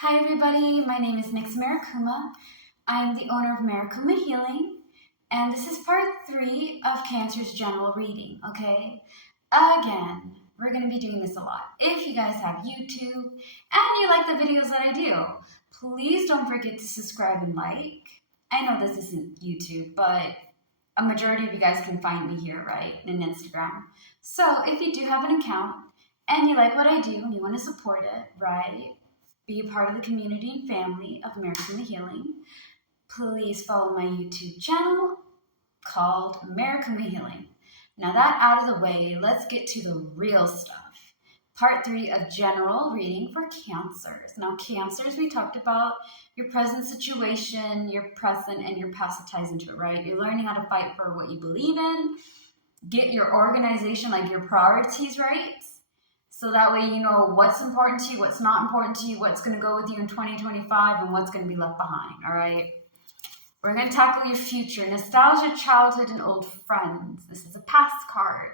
Hi everybody, my name is Nyx Marikuma. I'm the owner of Marikuma Healing, and this is part 3 of Cancer's general reading, okay? Again, we're going to be doing this a lot. If you guys have YouTube and you like the videos that I do, please don't forget to subscribe and like. I know this isn't YouTube, but a majority of you guys can find me here, right, in Instagram. So if you do have an account and you like what I do and you want to support it, right, be a part of the community and family of Marikuma Healing, please follow my YouTube channel called Marikuma Healing. Now that out of the way, let's get to the real stuff. Part 3 of general reading for cancers. Now cancers, we talked about your present situation, your present, and your past that ties into it, right? You're learning how to fight for what you believe in, get your organization, like your priorities right, so that way you know what's important to you, what's not important to you, what's going to go with you in 2025, and what's going to be left behind, all right? We're going to tackle your future, nostalgia, childhood, and old friends. This is a past card,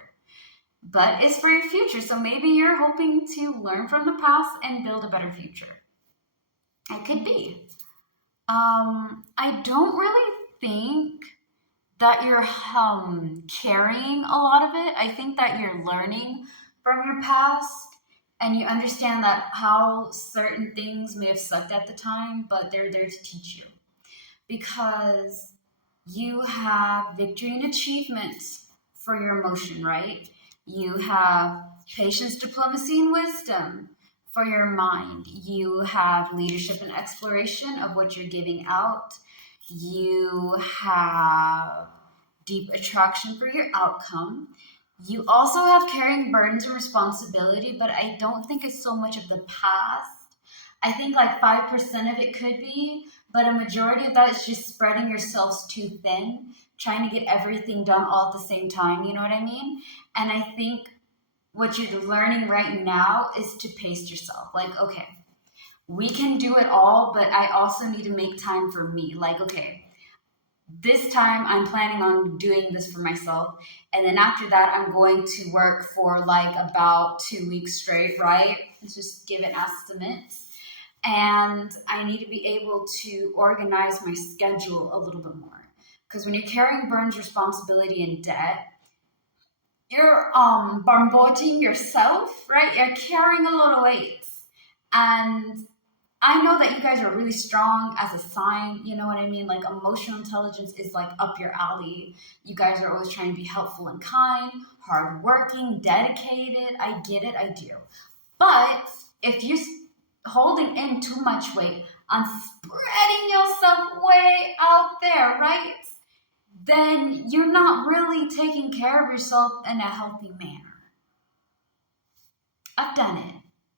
but it's for your future, so maybe you're hoping to learn from the past and build a better future. It could be. I don't really think that you're carrying a lot of it. I think that you're learning from your past and you understand that how certain things may have sucked at the time, but they're there to teach you because you have victory and achievements for your emotion, right? You have patience, diplomacy, and wisdom for your mind. You have leadership and exploration of what you're giving out. You have deep attraction for your outcome. You also have carrying burdens and responsibility, but I don't think it's so much of the past. I think like 5% of it could be, but a majority of that is just spreading yourselves too thin, trying to get everything done all at the same time, you know what I mean? And I think what you're learning right now is to pace yourself. Like, okay, we can do it all, but I also need to make time for me. Like, okay, this time I'm planning on doing this for myself. And then after that, I'm going to work for like about 2 weeks straight, right? Let's just give an estimate. And I need to be able to organize my schedule a little bit more. Because when you're carrying burdens, responsibility, and debt, you're bombarding yourself, right? You're carrying a lot of weights. And I know that you guys are really strong as a sign, you know what I mean? Like emotional intelligence is like up your alley. You guys are always trying to be helpful and kind, hardworking, dedicated. I get it, I do. But if you're holding in too much weight on spreading yourself way out there, right? Then you're not really taking care of yourself in a healthy manner. I've done it.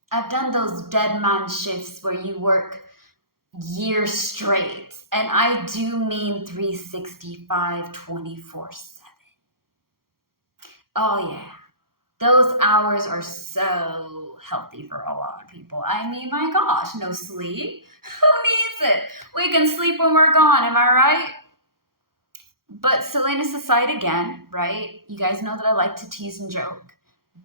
I've done those dead man shifts where you work years straight. And I do mean 365, 24/7. Oh yeah. Those hours are so healthy for a lot of people. I mean, my gosh, no sleep. Who needs it? We can sleep when we're gone, am I right? But silliness aside again, right? You guys know that I like to tease and joke.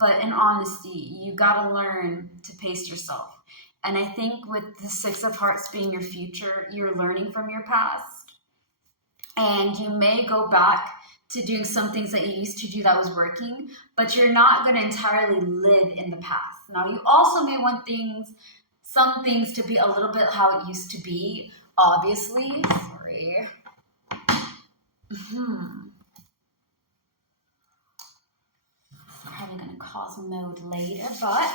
But in honesty, you gotta learn to pace yourself. And I think with the Six of Hearts being your future, you're learning from your past. And you may go back to doing some things that you used to do that was working, but you're not gonna entirely live in the past. Now, you also may want some things to be a little bit how it used to be, obviously. Sorry. Probably gonna cause mode later, but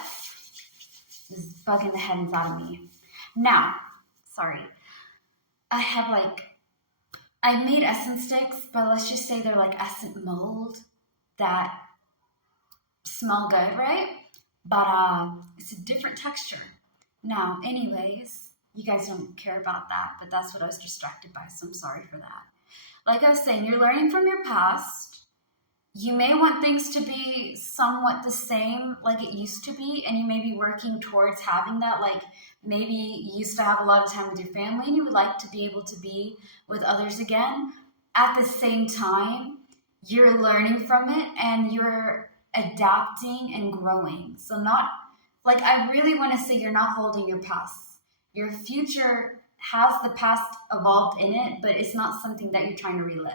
this is bugging the heavens out of me. Now, sorry. I made essence sticks, but let's just say they're like essence mold that smell good, right? But it's a different texture. Now, anyways, you guys don't care about that, but that's what I was distracted by, so I'm sorry for that. Like I was saying, you're learning from your past. You may want things to be somewhat the same like it used to be, and you may be working towards having that. Like maybe you used to have a lot of time with your family and you would like to be able to be with others again. At the same time, you're learning from it and you're adapting and growing. So not like I really want to say you're not holding your past. Your future has the past evolved in it, but it's not something that you're trying to relive.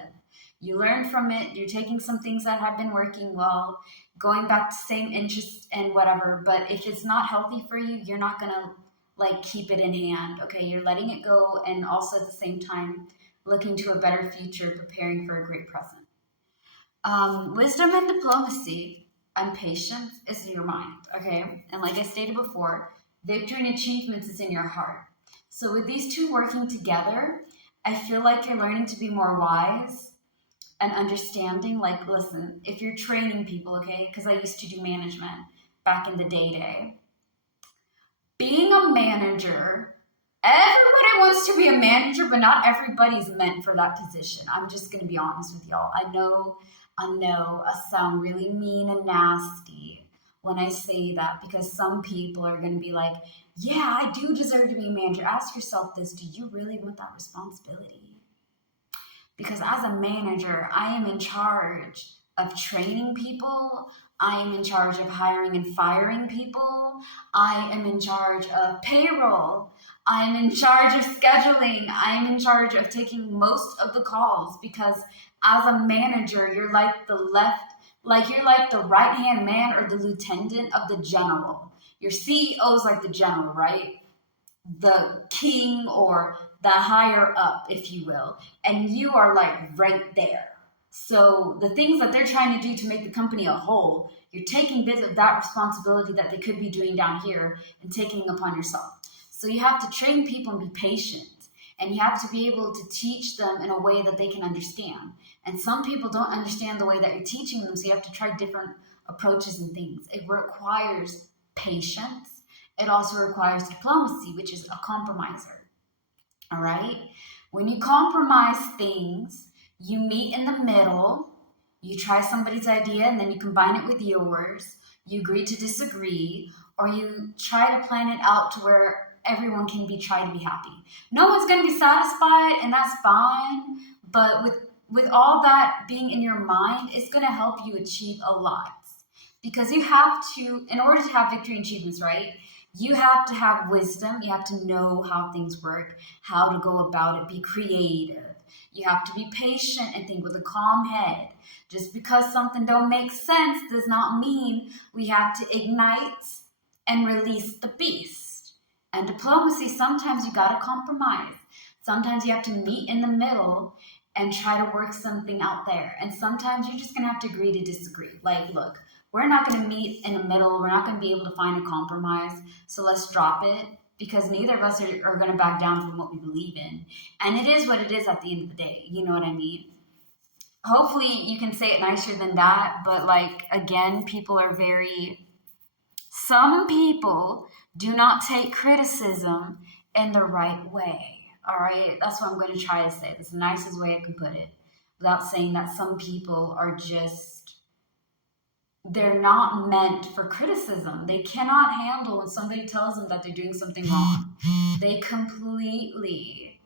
You learn from it, you're taking some things that have been working well, going back to same interests and whatever, but if it's not healthy for you, you're not gonna like keep it in hand. Okay, you're letting it go, and also at the same time looking to a better future, preparing for a great present. Wisdom and diplomacy and patience is in your mind, okay? And like I stated before, victory and achievements is in your heart. So with these two working together, I feel like you're learning to be more wise and understanding. Like, listen, if you're training people, okay, because I used to do management back in the day, being a manager, everybody wants to be a manager, but not everybody's meant for that position. I'm just going to be honest with y'all. I know I sound really mean and nasty when I say that, because some people are going to be like, yeah, I do deserve to be a manager. Ask yourself this: do you really want that responsibility? Because as a manager, I am in charge of training people. I am in charge of hiring and firing people. I am in charge of payroll. I am in charge of scheduling. I am in charge of taking most of the calls, because as a manager, you're like you're like the right-hand man or the lieutenant of the general. Your CEO is like the general, right? The king or the higher up, if you will. And you are like right there. So the things that they're trying to do to make the company a whole, you're taking bits of that responsibility that they could be doing down here and taking upon yourself. So you have to train people and be patient. And you have to be able to teach them in a way that they can understand. And some people don't understand the way that you're teaching them, so you have to try different approaches and things. It requires patience. It also requires diplomacy, which is a compromiser. All right? When you compromise things, you meet in the middle. You try somebody's idea and then you combine it with yours. You agree to disagree, or you try to plan it out to where everyone can try to be happy. No one's going to be satisfied, and that's fine. But with all that being in your mind, it's going to help you achieve a lot. Because you have to, in order to have victory and achievements, right? You have to have wisdom. You have to know how things work, how to go about it, be creative. You have to be patient and think with a calm head. Just because something don't make sense does not mean we have to ignite and release the beast. And diplomacy, sometimes you gotta compromise. Sometimes you have to meet in the middle and try to work something out there. And sometimes you're just gonna have to agree to disagree. Like, look, we're not gonna meet in the middle. We're not gonna be able to find a compromise. So let's drop it, because neither of us are gonna back down from what we believe in. And it is what it is at the end of the day. You know what I mean? Hopefully you can say it nicer than that. But like, again, some people do not take criticism in the right way. All right, that's what I'm going to try to say. That's the nicest way I can put it, without saying that some people are they're not meant for criticism. They cannot handle when somebody tells them that they're doing something wrong. They completely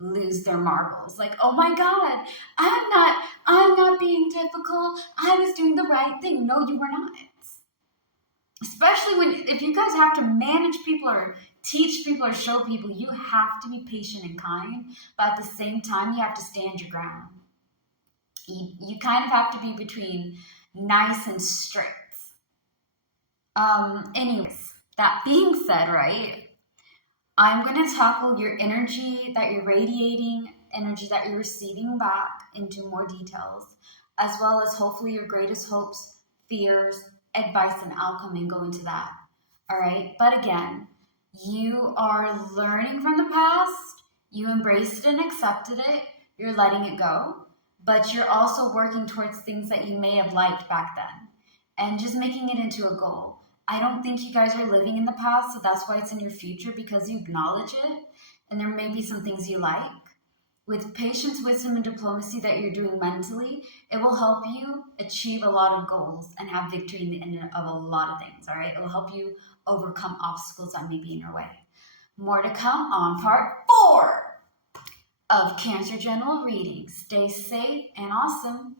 lose their marbles. Like, oh my God, I'm not being difficult. I was doing the right thing. No, you were not. Especially if you guys have to manage people or teach people or show people, you have to be patient and kind, but at the same time, you have to stand your ground. You kind of have to be between nice and strict. Anyways, that being said, right, I'm going to tackle your energy that you're radiating, energy that you're receiving back into more details, as well as hopefully your greatest hopes, fears, advice, and outcome, and go into that. All right. But again, you are learning from the past. You embraced it and accepted it. You're letting it go. But you're also working towards things that you may have liked back then and just making it into a goal. I don't think you guys are living in the past, so that's why it's in your future, because you acknowledge it. And there may be some things you like. With patience, wisdom, and diplomacy that you're doing mentally, it will help you achieve a lot of goals and have victory in the end of a lot of things, all right? It will help you overcome obstacles that may be in your way. More to come on part 4 of Cancer General Reading. Stay safe and awesome.